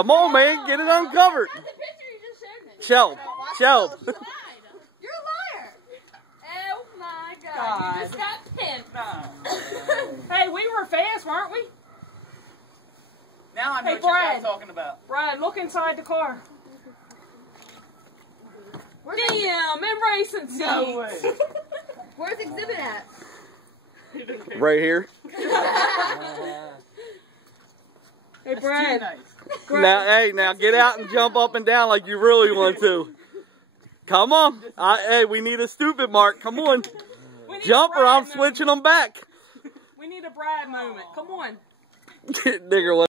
Come on, man, get it uncovered. That's the picture you just showed me. Shelb. You're a liar. Oh my God. You just got pimped. Hey, we were fast, weren't we? Now I know what Brad. you guys talking about. Brad, look inside the car. Damn, in racing seats. No way. Where's Exhibit at? Right here. Hey, That's Brad. too nice. Now, hey, now get out and jump up and down like you really want to. Come on. Hey, we need a stupid mark. Come on. Jump or I'm switching them back. We need a Brad moment. Come on. Nigger,